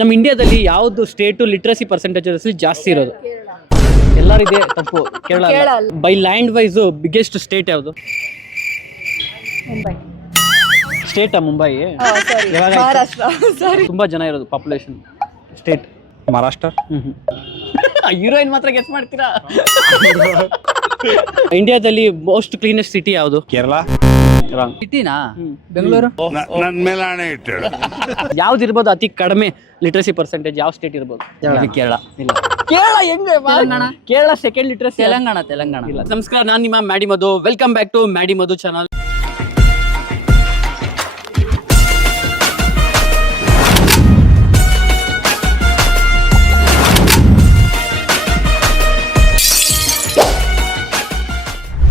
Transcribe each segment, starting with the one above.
ನಮ್ಮ ಇಂಡಿಯಾದಲ್ಲಿ ಯಾವ್ದು ಸ್ಟೇಟ್ ಲಿಟ್ರಸಿ ಪರ್ಸೆಂಟೇಜ್ ಜಾಸ್ತಿ ಇರೋದು? ಎಲ್ಲರಿದೆ ತಪ್ಪು. Kerala. By land wise biggest state ಯಾವುದು? ಮುಂಬೈ. ಸ್ಟೇಟಾ ಮುಂಬೈ? ಮಹಾರಾಷ್ಟ್ರ. ತುಂಬಾ ಜನ ಇರೋದು ಪಾಪ್ಯುಲೇಷನ್ ಸ್ಟೇಟ್ ಮಹಾರಾಷ್ಟ್ರ. ಹೀರೋಯಿನ್ ಮಾತ್ರ ಗೆಸ್ ಮಾಡ್ತೀರಾ? ಇಂಡಿಯಾದಲ್ಲಿ ಮೋಸ್ಟ್ ಕ್ಲೀನೆಸ್ಟ್ ಸಿಟಿ ಯಾವುದು? ಕೇರಳ. ರಾಂಗ್. ಸಿಟಿನಾ? ಬೆಂಗಳೂರು. ನನ್ನ ಮೇಲೆ ಆಣೆ ಇಟ್ಟು ಯಾವ್ದು ಇರ್ಬೋದು ಅತಿ ಕಡಿಮೆ ಲಿಟ್ರಸಿ ಪರ್ಸೆಂಟೇಜ್? ಯಾವ ಸ್ಟೇಟ್ ಇರ್ಬೋದು? ಕೇರಳ. ಇಲ್ಲ. ಕೇರಳ ಹೆಂಗೆ? Kerala second literacy. ತೆಲಂಗಾಣ. ಇಲ್ಲ. ನಮಸ್ಕಾರ, ನಾನು ನಿಮ್ಮ Maddy Madhu. Welcome back to Maddy Madhu channel.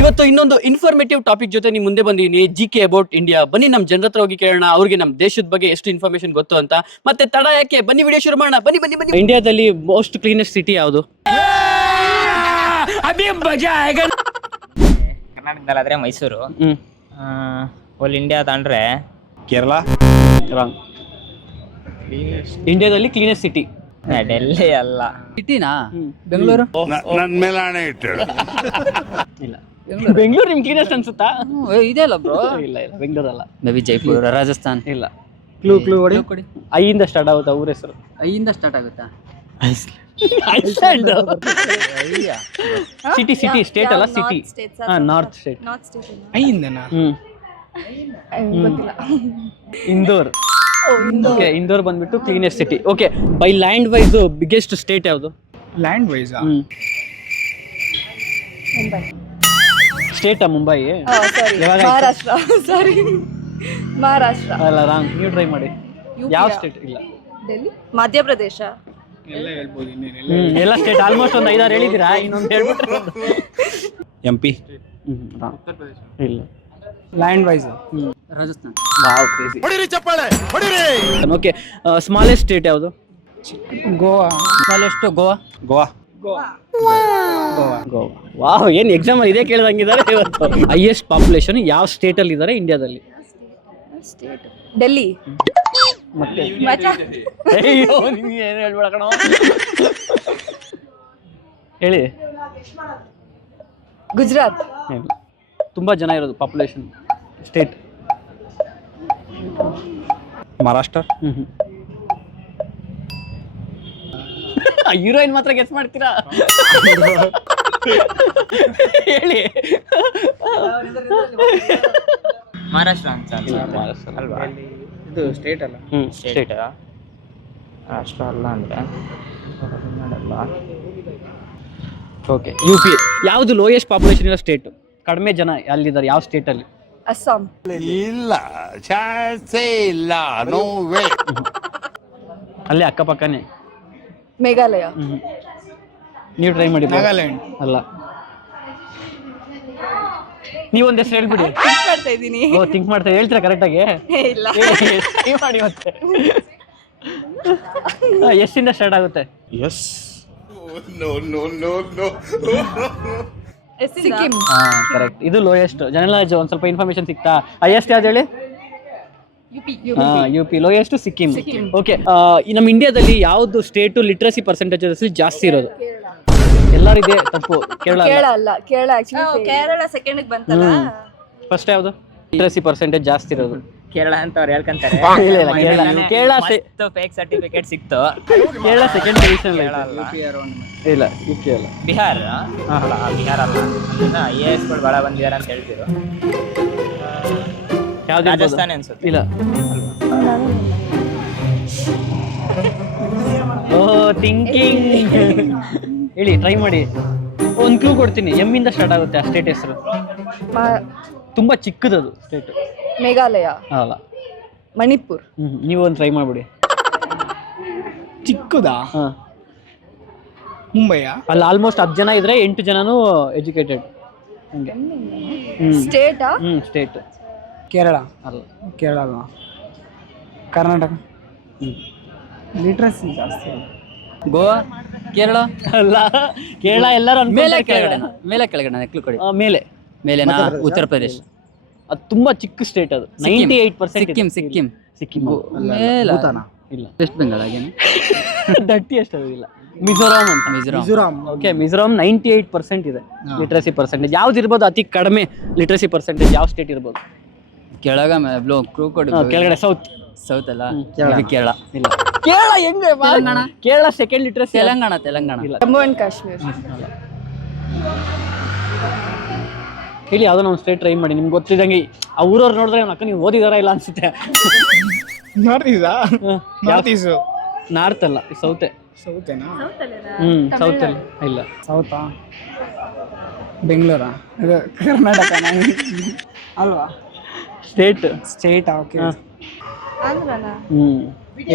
ಇವತ್ತು ಇನ್ನೊಂದು ಇನ್ಫಾರ್ಮೇಟಿವ್ ಟಾಪಿಕ್ ಜೊತೆ ನಿಮ್ ಮುಂದೆ ಬಂದಿದ್ದೀನಿ. GK about India. ಬನ್ನಿ ನಮ್ಮ ಜನರ ಹತ್ರ ಹೋಗಿ ಕೇಳೋಣ ಅವ್ರಿಗೆ ನಮ್ಮ ದೇಶದ ಬಗ್ಗೆ ಎಷ್ಟು ಇನ್ಫಾರ್ಮೇಶನ್ ಗೊತ್ತು ಅಂತ. ಮತ್ತೆ ತಡ ಯಾಕೆ, ಬನ್ನಿ ವಿಡಿಯೋ ಶುರು ಮಾಡೋಣ. ಬನ್ನಿ. ಇಂಡಿಯಾದಲ್ಲಿ ಮೋಸ್ಟ್ ಕ್ಲೀನೆಸ್ಟ್ ಸಿಟಿ ಯಾವುದು? ಕರ್ನಾಟಕದಲ್ಲಾದ್ರೆ ಮೈಸೂರು. ಹೋಲ್ ಇಂಡಿಯಾ ತಂಡ್ರೆ ಕೇರಳ. ರಾಂಗ್. ಇಂಡಿಯಾದಲ್ಲಿ ಕ್ಲೀನೆಸ್ಟ್ ಸಿಟಿ ಡೆಲ್ಲಿ ಅಲ್ಲ. ಸಿಟಿನಾ? ಬೆಂಗಳೂರು. ನನ್ನ ಮೇಲೆ ಆಣೆ ಇಟ್ಟು ಇಲ್ಲ. ಬೆಂಗಳೂರು ನಿಮ್ ಕ್ಲೀನೆಸ್ಟ್ ಅನ್ಸುತ್ತಾ? ಇದೆ ಅಲ್ಲ ಬ್ರೋ. ಇಲ್ಲ, ಬೆಂಗಳೂರು ಅಲ್ಲ. Maybe Jaipur, Rajasthan. ಇಲ್ಲ. ಕ್ಲೂ ಕೊಡಿ. ಐಯಿಂದ ಸ್ಟಾರ್ಟ್ ಆಗುತ್ತಾ ಊರ ಹೆಸರು? ಐಯಿಂದ ಸ್ಟಾರ್ಟ್ ಆಗುತ್ತಾ? ಐಸ್ಲ್ಯಾಂಡ್. ಸಿಟಿ ಸ್ಟೇಟ್ ಅಲ್ಲ, city. North state. Indore. Okay, Indore ಬಂದ್ಬಿಟ್ಟು cleanest city. Okay, by land wise biggest state ಯಾವುದು? Land wise Mumbai. ಸ್ಟೇಟಾ ಮುಂಬೈ? ಮಹಾರಾಷ್ಟ್ರ. ಅಲ್ಲ, ರಾಂಗ್. ನೀವು ಟ್ರೈ ಮಾಡಿ. ಯಾವ ಸ್ಟೇಟ್? ಇಲ್ಲ. ಡೆಲ್ಲಿ. ಮಧ್ಯಪ್ರದೇಶ. ಎಲ್ಲ ಸ್ಟೇಟ್ ಆಲ್ಮೋಸ್ಟ್ ಒಂದು 5-6 ಹೇಳಿದ್ದೀರಾ. ಇನ್ನೊಂದು ಹೇಳ್ಬಿಟ್ರೆ MP. ಇಲ್ಲ. Land wise Rajasthan. Wow, crazy. Okay, smallest state ಯಾವುದು? ಗೋವಾ. ಎಷ್ಟು? ಗೋವಾ. ವಾವ್, ಏನ್ ಎಕ್ಸಾಮ್ ಅಲ್ಲಿ ಇದೇ ಕೇಳ್ದಂಗಿದ್ದಾರೆ ಇವತ್ತು. ಹೈಯೆಸ್ಟ್ ಪಾಪ್ಯುಲೇಷನ್ ಯಾವ ಸ್ಟೇಟ್ ಅಲ್ಲಿ ಇದ್ದಾರೆ ಇಂಡಿಯಾದಲ್ಲಿ? ಡೆಲ್ಲಿ. ಮತ್ತೆ ಅಯ್ಯೋ, ನಿಮ್ಗೆ ಏನು ಹೇಳ್ಬೇಡ ಕಣೋ. ಹೇಳಿ. ಗುಜರಾತ್. ಇಲ್ಲ. ತುಂಬಾ ಜನ ಇರೋದು ಪಾಪ್ಯುಲೇಷನ್ ಸ್ಟೇಟ್ ಮಹಾರಾಷ್ಟ್ರ. ಹೀರೋಯಿನ್ ಮಾತ್ರ ಗೆಸ್ ಮಾಡ್ತೀರಾ? ಹೇಳಿ. ಮಹಾರಾಷ್ಟ್ರ ಅಂತ ಅಲ್ವಾ? ಇದು ಸ್ಟೇಟ್ ಅಲ್ಲ. ಸ್ಟೇಟ್ ರಾಷ್ಟ್ರ ಅಲ್ಲ ಅಂದ್ರೆ ಓಕೆ, UP. ಯಾವುದು ಲೋಯೆಸ್ಟ್ ಪಾಪ್ಯುಲೇಷನ್ ಇರೋ ಸ್ಟೇಟ್? ಕಡಿಮೆ ಜನ ಅಲ್ಲಿದ್ದಾರೆ ಯಾವ ಸ್ಟೇಟ್ ಅಲ್ಲಿ? ಅಸ್ಸಾಂ. ಇಲ್ಲ, ಚಾನ್ಸೇ ಇಲ್ಲ. No way. ಅಲ್ಲೇ ಅಕ್ಕಪಕ್ಕನೇ. ಮೇಘಾಲಯ. ನೀವು ಟ್ರೈ ಮಾಡಿ. ನಾಗಾಲ್ಯಾಂಡ್. ಅಲ್ಲ. ನೀವೊಂದು ಹೆಸರು ಹೇಳ್ಬಿಡಿ. ಮಾಡ್ತಾ ಇದ್ದೀನಿ. ಥಿಂಕ್ ಮಾಡ್ತಾ ಹೇಳ್ತೀರಾ ಕರೆಕ್ಟಾಗಿ? ಇಲ್ಲ. ಟ್ರೈ ಮಾಡಿ ಮತ್ತೆ. ಎಷ್ಟಿಂದ ಸ್ಟಾರ್ಟ್ ಆಗುತ್ತೆ? ಎಸ್. ಸಿಕ್ಕಿಂ. ಕರೆಕ್ಟ್. ಇದು ಲೋಯೆಸ್ಟ್. ಜನರಲ್ ಒಂದ್ ಸ್ವಲ್ಪ ಇನ್ಫಾರ್ಮೇಶನ್ ಸಿಗ್ತಾ? ಹೈಯೆಸ್ಟ್ ಯಾವ್ದು ಹೇಳಿ? UP. ಲೋಯೆಸ್ಟ್ ಸಿಕ್ಕಿಂ. ಓಕೆ, ನಮ್ಮ ಇಂಡಿಯಾದಲ್ಲಿ ಯಾವ್ದು ಸ್ಟೇಟ್ ಲಿಟ್ರಸಿ ಪರ್ಸೆಂಟೇಜ್ ಜಾಸ್ತಿ ಇರೋದು? ಎಲ್ಲರಿದೆ ತಪ್ಪು. ಕೇರಳ ಅಲ್ಲ. ಕೇರಳ ಸೆಕೆಂಡ್ ಬಂತಲ್ಲ. ಫಸ್ಟ್ ಯಾವ್ದು ಲಿಟ್ರಸಿ ಪರ್ಸೆಂಟೇಜ್ ಜಾಸ್ತಿ ಇರೋದು? ಕೇರಳ ಅಂತ ಅವ್ರು ಹೇಳ್ಕೊಂತಾರೆ. ಇಲ್ಲ, ಕೇರಳ ಫೇಕ್ ಸರ್ಟಿಫಿಕೇಟ್ ಸಿಕ್ತು. Kerala second position. ಇಲ್ಲ, UP ಅಲ್ಲ. ಬಿಹಾರ ಅಲ್ಲ. ಬಿಹಾರ ಅಲ್ಲ. IAS ಗಳು ಬಹಳ ಬಂದಿದ್ದಾರೆ ಅಂತ ಹೇಳ್ತಿದ್ರು. ಯಾವ್ದು? ರಾಜಸ್ಥಾನ ಅನ್ಸುತ್ತೆ. ಇಲ್ಲ. ಥಿಂಕಿಂಗ್. ಹೇಳಿ, ಟ್ರೈ ಮಾಡಿ. ಒಂದು ಕ್ಲೂ ಕೊಡ್ತೀನಿ. M ಇಂದ ಸ್ಟಾರ್ಟ್ ಆಗುತ್ತೆ ಆ ಸ್ಟೇಟ್ ಹೆಸರು. ತುಂಬಾ ಚಿಕ್ಕದದು ಸ್ಟೇಟ್. ಮೇಘಾಲಯ. ಅಲ್ಲ. ಮಣಿಪುರ್. ನೀವು ಒಂದು ಟ್ರೈ ಮಾಡ್ಬಿಡಿ. ಚಿಕ್ಕದಾ? ಮುಂಬೈಯ? ಅಲ್ಲಿ ಆಲ್ಮೋಸ್ಟ್ 10 ಜನ ಇದ್ರೆ 8 ಜನನು ಎಜುಕೇಟೆಡ್. ಹಂಗೆ. ಸ್ಟೇಟಾ? ಸ್ಟೇಟ್. ಕೇರಳ ಅಲ್ಲ. ಕೇರಳ ಅಲ್ಲ. ಕರ್ನಾಟಕ. ಲಿಟ್ರಸಿ ಜಾಸ್ತಿ. ಗೋವಾ. ಕೇರಳ ಅಲ್ಲ. ಕೇರಳ ಎಲ್ಲರೂ ಮೇಲೆ ಕೆಳಗಡೆ ನೆಕ್ಲು ಕೊಡಿ. ಮೇಲೆನಾ? ಉತ್ತರ ಪ್ರದೇಶ್. ಅದು ತುಂಬಾ ಚಿಕ್ಕ ಸ್ಟೇಟ್. ಅದು 98%. ಸಿಕ್ಕಿಂ. ಸಿಕ್ಕಿಂ. ಇಲ್ಲ. ವೆಸ್ಟ್ ಬೆಂಗಾಲ್ ಹಾಗೇನೆ. ದಟ್ಟಿ ಅಷ್ಟು ಇಲ್ಲ. ಮಿಜೋರಾಂ ಅಂತ. ಮಿಜೋರಾಂ. ಓಕೆ, ಮಿಜೋರಾಂ 98% ಇದೆ ಲಿಟ್ರಸಿ ಪರ್ಸೆಂಟೇಜ್. ಯಾವ್ದು ಇರ್ಬೋದು ಅತಿ ಕಡಿಮೆ ಲಿಟ್ರಸಿ ಪರ್ಸೆಂಟೇಜ್? ಯಾವ ಸ್ಟೇಟ್ ಇರ್ಬೋದು? ಕೆಳಗ ಕ್ರೂ ಕೊಡಿ. ಕೆಳಗಡೆ ಸೌತ್. ಸೌತ್ ಅಲ್ಲ, ಇದು ಕೇರಳ. ಇಲ್ಲ, ಕೇರಳ ಹೆಂಗೆ? Kerala second literacy. ತೆಲಂಗಾಣ ಇಲ್ಲ. ಜಮ್ಮು ಅಂಡ್ ಕಾಶ್ಮೀರ್. ಹೇಳಿ ಯಾವುದೋ ನಾವು ಸ್ಟೇಟ್ ಟ್ರೈ ಮಾಡಿ. ನಿಮ್ಗೆ ಗೊತ್ತಿದ್ದಂಗೆ ಆ ಊರವ್ರು ನೋಡಿದ್ರೆ ಅಕ್ಕ ನೀವು ಓದಿದಾರ ಇಲ್ಲ ಅನ್ಸುತ್ತೆ. ನಾರ್ತ್ ಈಸಾ? ನಾರ್ತ್ ಈಸು. ನಾರ್ತ್ ಅಲ್ಲ, ಸೌತೆ. ಸೌತೇನಾ? ಸೌತ್ ಅಲ್ಲಿ ಇಲ್ಲ. ಸೌತಾ? ಬೆಂಗಳೂರಾ? ಇದು ಕರ್ನಾಟಕನ ಅಲ್ವಾ? ಸ್ಟೇಟ್. ಸ್ಟೇಟಾ? ಓಕೆ. ಆಂಧ್ರನಾ?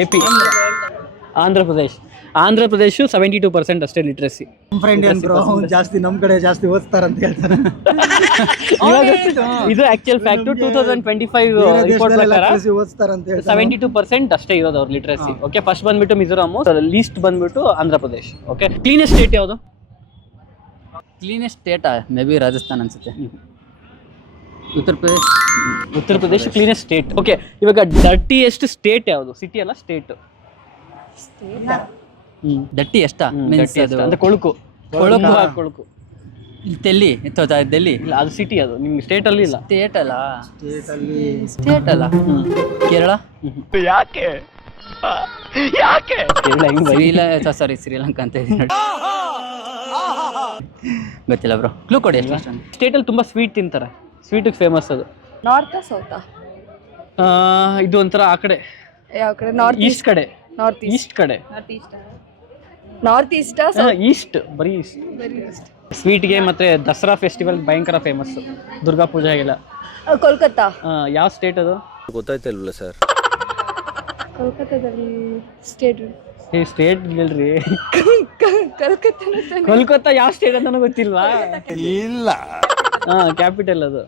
AP. ಆಂಧ್ರ ಪ್ರದೇಶ್ 72% ಅಷ್ಟೇ ಲಿಟ್ರಸಿ. ಫ್ರೆಂಡ್ ಏನ್ ಬ್ರೋ, ಜಾಸ್ತಿ ನಮ್ಮ ಕಡೆ ಜಾಸ್ತಿ ಓದ್ತಾರಂತ ಹೇಳ್ತಾರೆ. ಇದು ಆಕ್ಚುಯಲ್ ಫ್ಯಾಕ್ಟ್. 2025 ರಿಪೋರ್ಟ್ ಪ್ರಕಾರ ಓದ್ತಾರಂತ ಹೇಳ್ತಾರೆ. 72% ಅಷ್ಟೇ ಇರೋದು ಅವ್ರ ಲಿಟ್ರಸಿ. ಓಕೆ, ಫಸ್ಟ್ ಬಂದ್ಬಿಟ್ಟು ಮಿಜೋರಾಮ್, ಲೀಸ್ಟ್ ಬಂದ್ಬಿಟ್ಟು Andhra Pradesh. Okay, cleanest state ಯಾವುದು? ಕ್ಲೀನೆಸ್ಟ್ ಸ್ಟೇಟಾ? ಮೇ ಬಿ ರಾಜಸ್ಥಾನ್ ಅನ್ಸುತ್ತೆ. Uttar Pradesh cleanest state. Okay, ಇವಾಗ ಡರ್ಟಿಯೆಸ್ಟ್ ಸ್ಟೇಟ್ ಯಾವುದು? ಸಿಟಿ ಅಲ್ಲ, ಸ್ಟೇಟ್. ದಟ್ಟಿ ಎಷ್ಟಾ? ಅಂದ್ರೆ ಕೊಳುಕು. ಡೆಲ್ಲಿ ಡೆಲ್ಲಿ ಇಲ್ಲ, ಅದು ಸಿಟಿ. ಅದು ನಿಮ್ಗೆ ಸ್ಟೇಟ್ ಅಲ್ಲಿ ಇಲ್ಲ. ಸ್ಟೇಟ್ ಅಲ್ಲ. ಕೇರಳ. ಶ್ರೀಲಂಕಾ ಅಂತ ಇದೆ ನೋಡಿ. ಗೊತ್ತಿಲ್ಲ ಬ್ರೋ, ಕ್ಲೂ ಕೊಡಿ. ಸ್ಟೇಟ್ ಅಲ್ಲಿ ತುಂಬಾ ಸ್ವೀಟ್ ತಿಂತಾರೆ. ಸ್ವೀಟ್ ಫೇಮಸ್ ಅದು. ನಾರ್ತ್ ಸೌತಾ? ಇದು ಒಂಥರ ಆ ಕಡೆ. ಯಾವ ಕಡೆ? ನಾರ್ತ್ ಈಸ್ಟ್ ಕಡೆ. ನಾರ್ತ್ ಈಸ್ಟ್ ಕಡೆ. North East. ಈಸ್ಟ್, ಬರೀ ಈಸ್ಟ್. ಸ್ವೀಟ್ಗೆ ಮತ್ತೆ ದಸರಾ ಫೆಸ್ಟಿವಲ್ ಭಯಂಕರ ಫೇಮಸ್. ದುರ್ಗಾ ಪೂಜೆಗೆಲ್ಲ. ಕೋಲ್ಕತ್ತಾ? ಯಾವ ಸ್ಟೇಟ್ ಅದು? ಗೊತ್ತಾಯ್ತಲ್ವಲ್ಲ ಸರ್. ಕೋಲ್ಕತ್ತಾದಲ್ಲಿ ಸ್ಟೇಟ್. ಸ್ಟೇಟ್ ಹೇಳ್ರಿ. ಕಲ್ಕತ್ತಾ. ಕೋಲ್ಕತ್ತಾ ಯಾವ ಸ್ಟೇಟ್ ಅಂತ ಗೊತ್ತಿಲ್ವಾ? ಇಲ್ಲ. ಕ್ಯಾಪಿಟಲ್ ಅದು.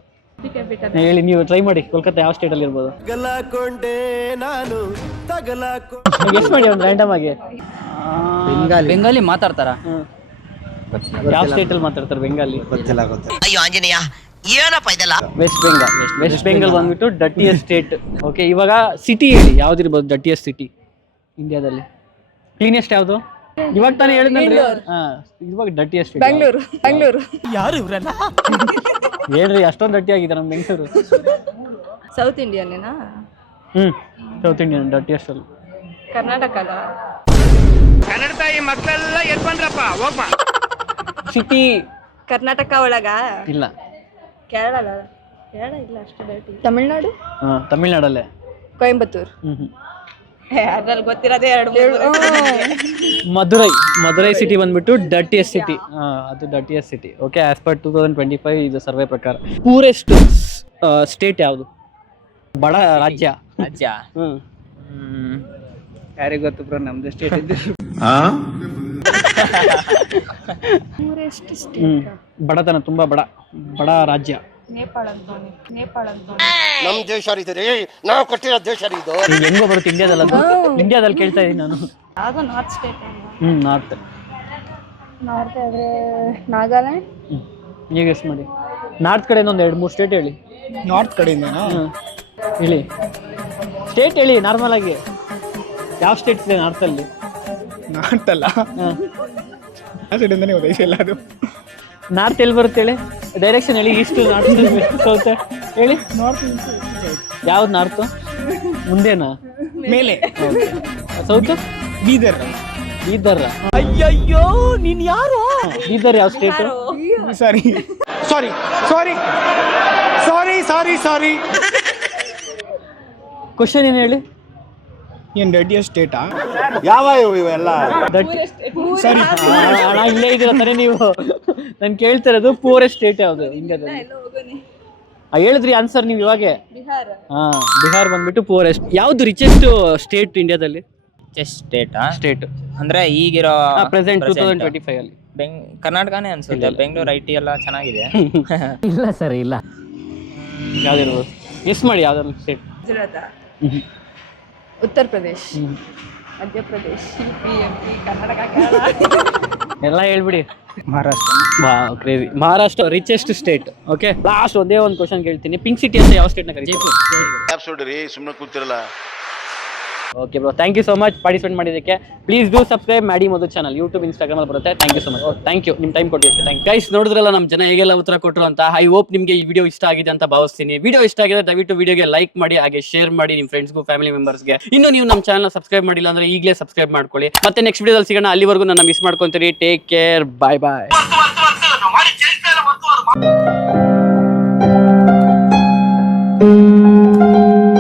ಹೇಳಿ, ನೀವು ಟ್ರೈ ಮಾಡಿ. ಕೋಲ್ಕತ್ತಾ ಯಾವ ಸ್ಟೇಟ್ ಅಲ್ಲಿ ಇರ್ಬೋದು? ಗೆಸ್ ಮಾಡಿ ಒಂದು ರ್ಯಾಂಡಮ್ ಆಗಿ. ಬೆಂಗಾಲಿ ಮಾತಾಡ್ತಾರ? ಯಾವ ಸ್ಟೇಟ್ ಅಲ್ಲಿ ಮಾತಾಡ್ತಾರೆ ಬೆಂಗಾಲಿ? ಗೊತ್ತಿಲ್ಲ. ಅಯ್ಯೋ ಆಂಜನೇಯ, ಏನಪ್ಪ ಇದೆಲ್ಲ? ವೆಸ್ಟ್ ಬೆಂಗಾಲ್ ಬಂದ್ಬಿಟ್ಟು ಡರ್ಟಿಯೆಸ್ಟ್ ಸ್ಟೇಟ್. ಓಕೆ, ಇವಾಗ ಸಿಟಿ ಹೇಳಿ, ಯಾವ್ದಿರ್ಬೋದು ಡರ್ಟಿಯೆಸ್ಟ್ ಸಿಟಿ ಇಂಡಿಯಾದಲ್ಲಿ? ಕ್ಲೀನೆಸ್ಟ್ ಯಾವುದು? ಇವಾಗ ತಾನೇ ಹೇಳಿದ್ನಲ್ರಿ. ಇವಾಗ ಡರ್ಟಿಯೆಸ್ಟ್ ಸಿಟಿ ಬೆಂಗಳೂರು. ಯಾರು ಇವ್ರಲ್ಲ? ಹೇಳ್ರಿ, ಅಷ್ಟೊಂದು ಡರ್ಟಿ ಆಗಿದೆ ನಮ್ಮ Bengaluru. South ಇಂಡಿಯನ್ನೇನಾ? South Indian dirtiest ಅಲ್ಲಿ. ಕರ್ನಾಟಕ ಅಲ್ಲ? ಕನ್ನಡ ತಾಯಿ ಮಕ್ಕಳೆಲ್ಲ ಎದ್ ಬಂದ್ರಪ್ಪ, ಹೋಗ್ಮ. ಸಿಟಿ ಕರ್ನಾಟಕ ಒಳಗ ಇಲ್ಲ. ಕೇರಳ ಅಲ್ಲ? ಕೇರಳ ಇಲ್ಲ ಅಷ್ಟು ಡರ್ಟಿ. ತಮಿಳ್ನಾಡು? ತಮಿಳ್ನಾಡಲ್ಲೇ. ಕೊಯಂಬತ್ತೂರ್? ಅದ್ರಲ್ಲಿ ಗೊತ್ತಿರೋದೇ ಎರಡು. ಮಧುರೈ ಸಿಟಿ ಬಂದ್ಬಿಟ್ಟು ಡರ್ಟಿಯೆಸ್ಟ್ ಸಿಟಿ. ಅದು dirtiest city. Okay, as per 2025 ಇದು ಸರ್ವೆ ಪ್ರಕಾರ. ಪೂರೆಸ್ಟ್ ಸ್ಟೇಟ್ ಯಾವುದು? ಬಡ ರಾಜ್ಯ. ಯಾರಿಗೆ ಗೊತ್ತು ಬ್ರೋ, ನಮ್ದು ಸ್ಟೇಟ್ ಇದ್ದು. Poorest state. ಬಡತನ, ತುಂಬಾ ಬಡ ರಾಜ್ಯ. ನೇಪಾಳ ಅಂತ. ನಮ್ ದೇಶ ಇದೆ, ನಾವು ಕೊಟ್ಟಿರೋ ದೇಶ ಇದು. ಹೆಂಗೋ ಬರುತ್ತೆ ಇಂಡಿಯಾದಲ್ಲಿ? ಅದು ಇಂಡಿಯಾದಲ್ಲಿ ಕೇಳ್ತಾ ಇದೀನಿ ನಾನು. ಯಾವ್ದು ನಾರ್ತ್ ಸ್ಟೇಟ್? ನಾರ್ತ್ ಆದ್ರೆ ನಾಗಾಲ್ಯಾಂಡ್. ನೀವು ಗೆಸ್ ಮಾಡಿ. ನಾರ್ತ್ ಕಡೆಯಿಂದ ಒಂದು 2-3 ಸ್ಟೇಟ್ ಹೇಳಿ. ನಾರ್ತ್ ಕಡೆಯಿಂದ ಹೇಳಿ, ಸ್ಟೇಟ್ ಹೇಳಿ ನಾರ್ಮಲ್ ಆಗಿ. ಯಾವ ಸ್ಟೇಟ್ ಇದೆ ನಾರ್ತ್ ಅಲ್ಲಿ? ನಾರ್ತ್ ಅಲ್ಲ, ಆ ಸೈಡಿಂದಾನೆ ಗೊತ್ತಾಯ್ತಿಲ್ಲ ಅದು. ನಾರ್ತ್ ಎಲ್ಲಿ ಬರುತ್ತೆ ಹೇಳಿ? ಡೈರೆಕ್ಷನ್ ಹೇಳಿ. ಈಸ್ಟ್, ನಾರ್ತ್, ಸೌತ್ ಹೇಳಿ. ನಾರ್ತ್ ಯಾವ್ದು ನಾರ್ತ್? ಮುಂದೇನಾ? ಮೇಲೆ. ಸೌತ್? ಬೀದರ್. ಅಯ್ಯಯ್ಯೋ, ನೀನ್ ಯಾರು? ಬೀದರ್ ಯಾವ ಸ್ಟೇಟ್? ಸಾರಿ. ಕ್ವಶನ್ ಏನು ಹೇಳಿ? ಏನ್ ಡರ್ಟಿಯೆಸ್ಟ್ ಸ್ಟೇಟಾ? ಯಾವ ಇವೆಲ್ಲ? ಸರಿ, ಇಲ್ಲೇ ಇದೀರ ತಾನೇ ನೀವು? ನಾನು ಕೇಳ್ತಿರೋದು ಪೂರೆಸ್ಟ್ ಸ್ಟೇಟ್ ಯಾವುದು ಇಂಡಿಯಾದಲ್ಲಿ? ಹೇಳಿದ್ರಿ ಆನ್ಸರ್ ನೀವು ಇವಾಗೆ. ಬಿಹಾರ್ ಬಂದ್ಬಿಟ್ಟು ಪೂರೆಸ್ಟ್. ಯಾವ್ದು ರಿಚೆಸ್ಟ್ ಸ್ಟೇಟ್ ಇಂಡಿಯಾದಲ್ಲಿ? ಸ್ಟೇಟ್ ಅಂದ್ರೆ ಈಗಿರೋ ಪ್ರೆಸೆಂಟ್ 2025 ಅಲ್ಲಿ ಕರ್ನಾಟಕನೇ ಅನ್ಸುತ್ತೆ. ಬೆಂಗಳೂರು IT ಎಲ್ಲ ಚೆನ್ನಾಗಿದೆ. ಇಲ್ಲ ಸರ್, ಇಲ್ಲ. ಯಾವ್ದಿರ್ಬೋದು? ಗೆಸ್ ಮಾಡಿ ಯಾವ್ದಾದ್ರು ಸ್ಟೇಟ್. ಗುಜರಾತ್? ಉತ್ತರ ಪ್ರದೇಶ್? ಮಧ್ಯಪ್ರದೇಶ್? MP ಕರ್ನಾಟಕ? ಎಲ್ಲ ಹೇಳ್ಬಿಡಿ. Maharashtra. Crazy. Maharashtra richest state. Okay, last ಒಂದೇ ಒಂದು ಕ್ವಶನ್ ಕೇಳ್ತೀನಿ. ಪಿಂಕ್ ಸಿಟಿ ಅಂತ ಯಾವ ಸ್ಟೇಟ್ ನ ಕರೀತಾರೆ? ಸುಮ್ಮನೆ ಕೂತಿರಲ್ಲ. Okay bro, thank you so much participate ಮಾಡಿದ್ದಕ್ಕೆ. ಪ್ಲೀಸ್ ಡೂ ಸಬ್ಸ್ಕ್ರೈಬ್ ಮಾಡಿ ಮಧು ಚಾನಲ್, ಯೂಟ್ಯೂಬ್ ಇನ್ಸ್ಟಾಗ್ರಾಮ್ ಅಲ್ಲಿ ಬರುತ್ತೆ. Thank you so much. Thank you, ನಿಮ್ಮ ಟೈಮ್ ಕೊಟ್ಟಿದ್ದಕ್ಕೆ ಥ್ಯಾಂಕ್ ಯು. ಗೈಸ್, ನೋಡಿದ್ರಲ್ಲ ನಮ್ಮ ಜನ ಹೇಗೆಲ್ಲ ಉತ್ತರ ಕೊಟ್ಟರು ಅಂತ. ಐ ಹೋಪ್ ನಿಮಗೆ ಈ ವಿಡಿಯೋ ಇಷ್ಟ ಆಗಿದೆ ಅಂತ ಭಾವಿಸ್ತೀನಿ. ವಿಡಿಯೋ ಇಷ್ಟ ಆಗಿದೆ ದಯವಿಟ್ಟು ವಿಡಿಯೋಗೆ ಲೈಕ್ ಮಾಡಿ, ಹಾಗೆ ಶೇರ್ ಮಾಡಿ ನಿಮ್ಮ ಫ್ರೆಂಡ್ಸ್ಗೂ ಫ್ಯಾಮಿಲಿ ಮೆಂಬರ್ಸ್ಗೆ. ಇನ್ನು ನೀವು ನಮ್ಮ ಚಾನಲ್ ಸಬ್ಸ್ಕ್ರೈಬ್ ಮಾಡಿಲ್ಲ ಅಂದ್ರೆ ಈಗಲೇ ಸಬ್ಸ್ಕ್ರೈಬ್ ಮಾಡ್ಕೊಳ್ಳಿ. ಮತ್ತೆ ನೆಕ್ಸ್ಟ್ ವಿಡಿಯೋದಲ್ಲಿ ಸಿಗೋಣ. ಅಲ್ಲಿವರೆಗೂ ನನ್ನ ಮಿಸ್ ಮಾಡ್ಕೊಂತೀರಿ. ಟೇಕ್ ಕೇರ್, ಬಾಯ್ ಬಾಯ್.